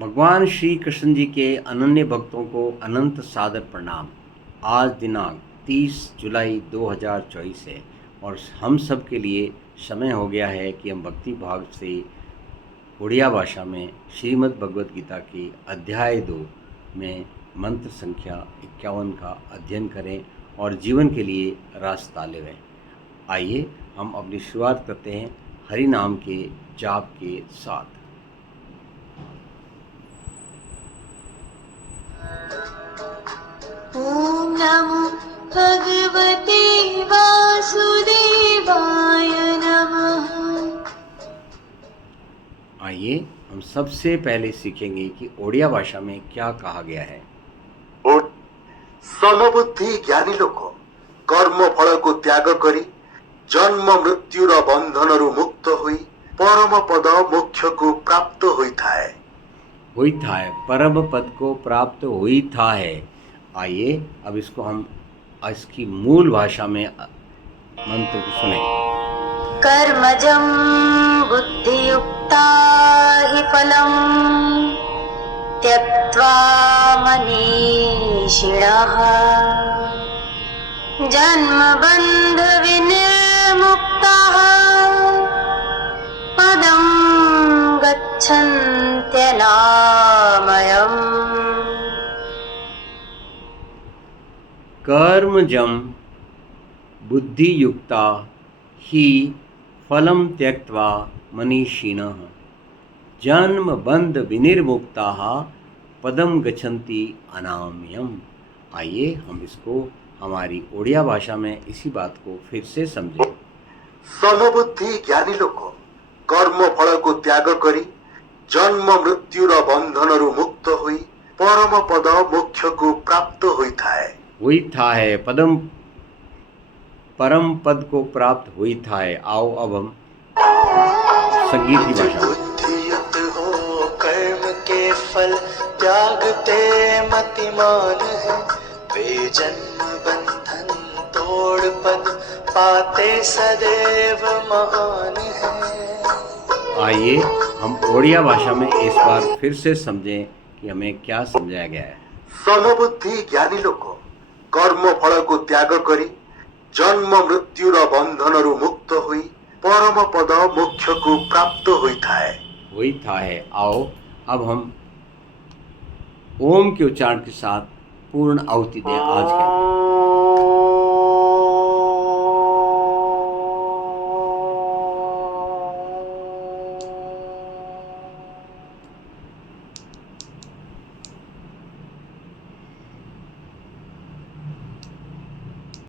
भगवान श्री कृष्ण जी के अनन्य भक्तों को अनंत सादर प्रणाम। आज दिनांक 30 जुलाई 2024 है और हम सब के लिए समय हो गया है कि हम भक्ति भाव से उड़िया भाषा में श्रीमद् भगवद गीता की अध्याय 2 में मंत्र संख्या 51 का अध्ययन करें और जीवन के लिए रास्ता लें। आइए हम अपनी शुरुआत करते हैं हरि नाम के जाप के साथ। ॐ नमो भगवते वासुदेवाय नमः। आइए हम सबसे पहले सीखेंगे कि ओडिया भाषा में क्या कहा गया है। समबुद्धि ज्ञानी लोक कर्म फल को त्याग करी जन्म मृत्युर बंधनरु मुक्त हुई परम पद मोक्ष को प्राप्त होइथा है। परम पद को प्राप्त होइथा है। आइए अब इसको हम इसकी मूल भाषा में मंत्र को सुने। कर्मजं बुद्धियुक्ता हि फलं त्यक्त्वा मनीषिणः जन्मबन्ध विनिर्मुक्ताः पदं गच्छन्त्यनामयम्। कर्मजं बुद्धियुक्ता हि फलं त्यक्त्वा मनीषिणः जन्म बंध विनिर्मुक्ताः पदम गच्छन्ति अनामयम्। आइए हम इसको हमारी ओडिया भाषा में इसी बात को फिर से समझें। समबुद्धि ज्ञानी लोक कर्म फल को त्याग करी जन्म मृत्युर बंधनरु मुक्त हुई परम पद मोक्ष को प्राप्त होइथा है। परम पद को प्राप्त होइथा है। आओ अब हम संगीत की भाषा में। बुद्धियुक्त हो कर्म के फल त्यागते मतिमान है वे जन्म बंधन तोड़ पद पाते सदैव महान है। आइए हम ओडिया भाषा में इस बार फिर से समझें कि हमें क्या समझाया गया है। समबुद्धि ज्ञानी लोक कर्म फल को त्याग करी जन्म मृत्युर बंधनरु मुक्त हुई परम पद मोक्ष को प्राप्त होइथा है। आओ अब हम ओम के उच्चारण के साथ पूर्ण आहुति दें आज के।